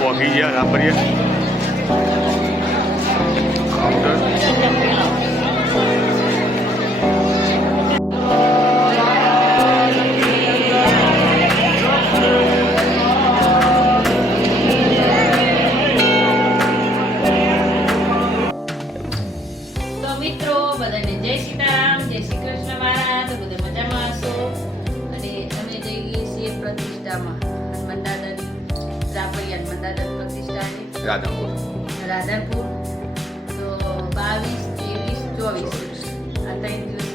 પહોંચી ગયા રાપરીએ કાઉન્ટર. રાધનપુર તો 22, 23, 24 આ 3 દિવસ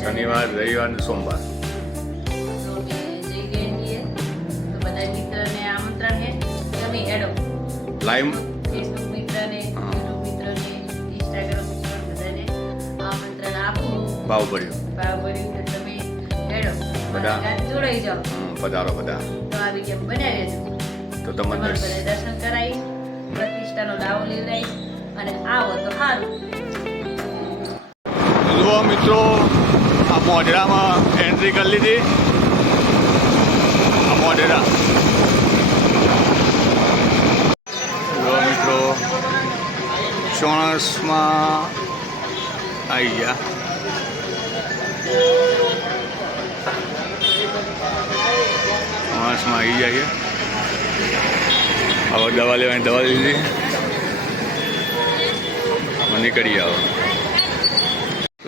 શનિવાર, રવિવાર અને સોમવાર. તો અમે જઈ ગયા છીએ. તો બધા મિત્રને આમંત્રણ છે. તમે હેડો લાઈવ ફેસબુક મિત્રને, યુટ્યુબ મિત્રને, ઇન્સ્ટાગ્રામ મિત્રને બધાને આમંત્રણ આપું. ભાવ ભર્યું તો તમે હેડો બધા જોડાઈ જાઓ. પધારો બધા. તો આ વિડીયો બનાવી દેજો. તો તમારે દર્શન કરાવી, પ્રતિષ્ઠાનો લાવો લેવડાવી અને આવો તો સારું. જુઓ મિત્રો, આ મોઢેરામાં એન્ટ્રી કરી લીધી. આ મોઢેરા જુઓ મિત્રો, ચોણસમાં આવી ગયા. ચોણસમાં આવી જાય છે. હવે દવા લેવાની દવા લીધી. નીકળી આવો.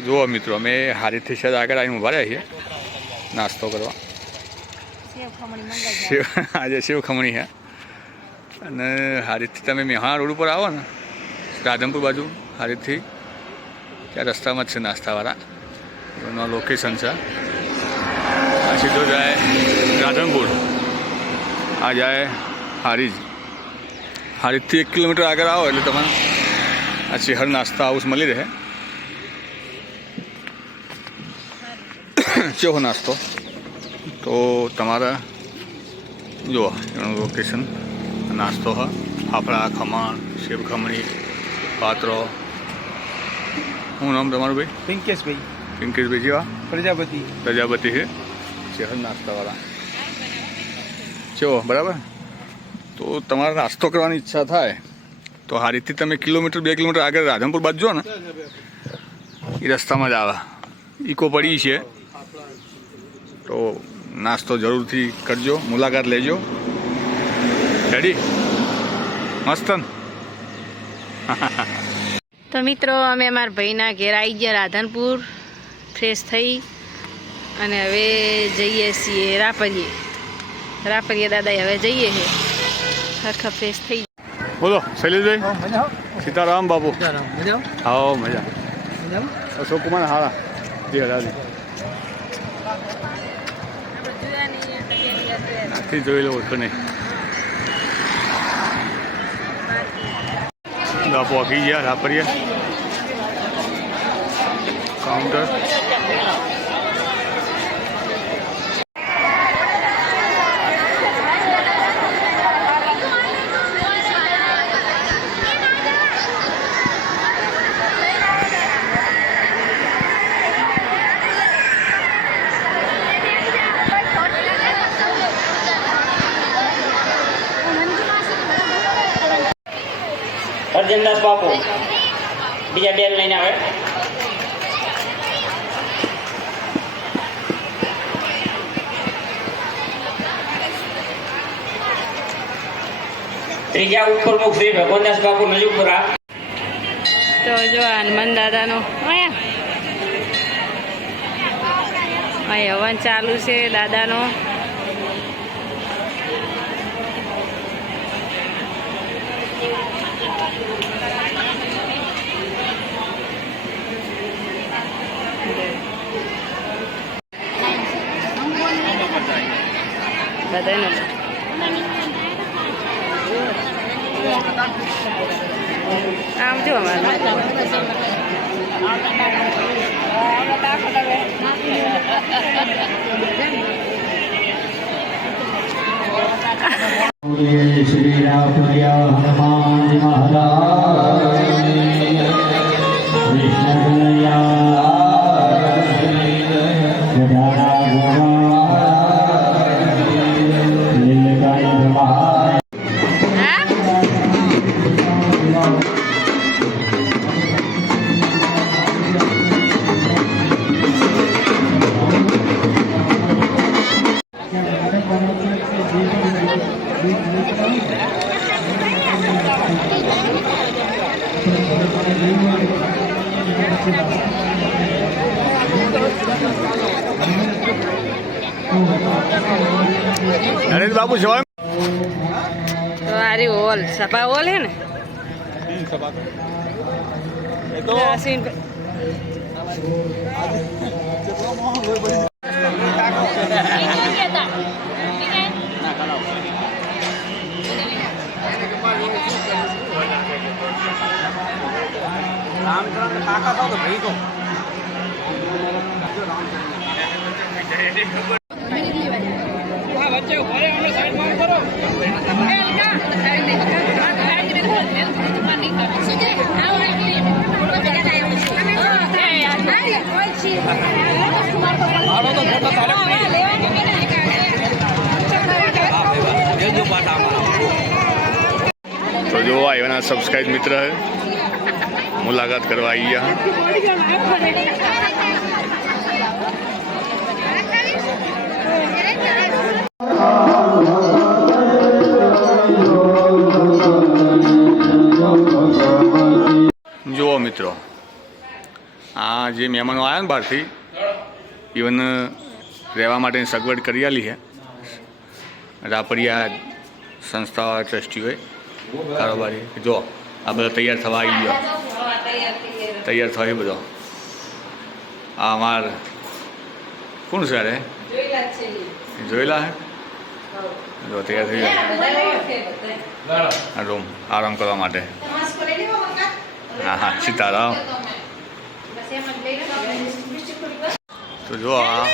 જુઓ મિત્રો, અમે હારીથી છે આગળ આવીને ઉભા રહ્યા છીએ નાસ્તો કરવા. આજે સેવ ખમણી છે. અને હારીથી તમે મેહાણા રોડ ઉપર આવો ને, રાધનપુર બાજુ હારીથી, ત્યાં રસ્તામાં જ છે નાસ્તાવાળા. એનું લોકેશન છે. આ સીધો જાય રાધનપુર, આ જાય હારીજ. હારીજથી 1 કિલોમીટર આગળ આવો એટલે તમને આ શહેર નાસ્તા હાઉસ મળી રહે. કેવો નાસ્તો તો તમારે જુઓ એનું લોકેશન. નાસ્તો હ ફાફડા, ખમણ, સેવ ખમણી, પાત્રો. શું નામ તમારું ભાઈ? પિંકેશભાઈ. પિંકેશભાઈ જેવા પ્રજાપતિ. પ્રજાપતિ છે શહેર નાસ્તાવાળા. કેવો બરાબર? તો તમારે નાસ્તો કરવાની ઈચ્છા થાય તો હારીથી તમે 1 કિલોમીટર 2 કિલોમીટર આગળ રાધનપુર બાજુ જો ને, એ રસ્તામાં જ આવે. ઇકો પડી છે. તો નાસ્તો જરૂરથી કરજો, મુલાકાત લેજો. રેડી? મસ્ત. તો મિત્રો, અમે અમારા ભાઈના ઘેર આવી ગયા રાધનપુર, ફ્રેશ થઈ અને હવે જઈએ છીએ રાપરીએ દાદા હવે જઈએ છે. આખા ફ્રેશ થઈ. બોલો શૈલેષભાઈ. સીતારામ બાપુ. આવો મજા. અશોક કુમાર હારા જી હજારી નથી જોઈ લો ઓછો નહીં. પહોંચી ગયા રાપરીએ કાઉન્ટર. અર્જનદાસ બાપુ બીજા બેન લઈને આવે. ત્રીજા ઉપપ્રમુખ શ્રી ભગવાનદાસ બાપુ નજુપુરા. તો જો હનુમાન દાદાનો અહીં હવન ચાલુ છે દાદાનો. બધાનો આમ જો અમારે श्री राम हनुमान महाराज નરેશ બાબુ જવા તો આ રહ્યું હોલ, સભા હોલ હે ને. અશ્વિનભાઈ તો જો એના સબસ્ક્રાઇબ મિત્ર હે મુલાકાત કરવા આવી ગયા. જુઓ મિત્રો, આ જે મહેમાનો આવ્યા ને બહારથી, ઇવન રહેવા માટેની સગવડ કરી આલી છે રાપરિયા સંસ્થા ટ્રસ્ટીઓએ કારોબારી. જો આ બધા તૈયાર થવા આવી ગયા, તૈયાર થવા બધો. આ અમાર કોણ છે અરે જોયેલા હે? જો તૈયાર થઈ ગયા રૂમ આરામ કરવા માટે. હા હા, સીતારામ. તો જો આ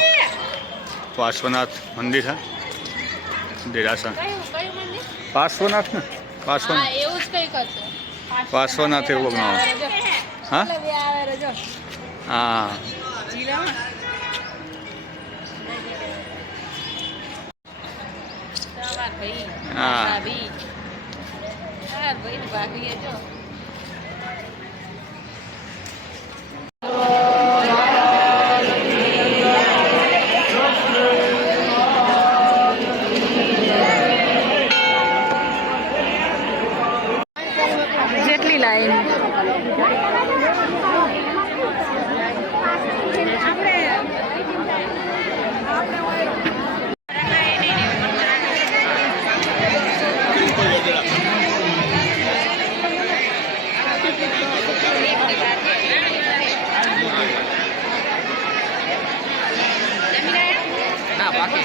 પાર્શ્વનાથ મંદિર છે, દેરાસર પાર્શ્વનાથ ને પાર્શ્વનાથ એવું બનાવો. હા હા હા. જેટલી લાઈન ના બાકી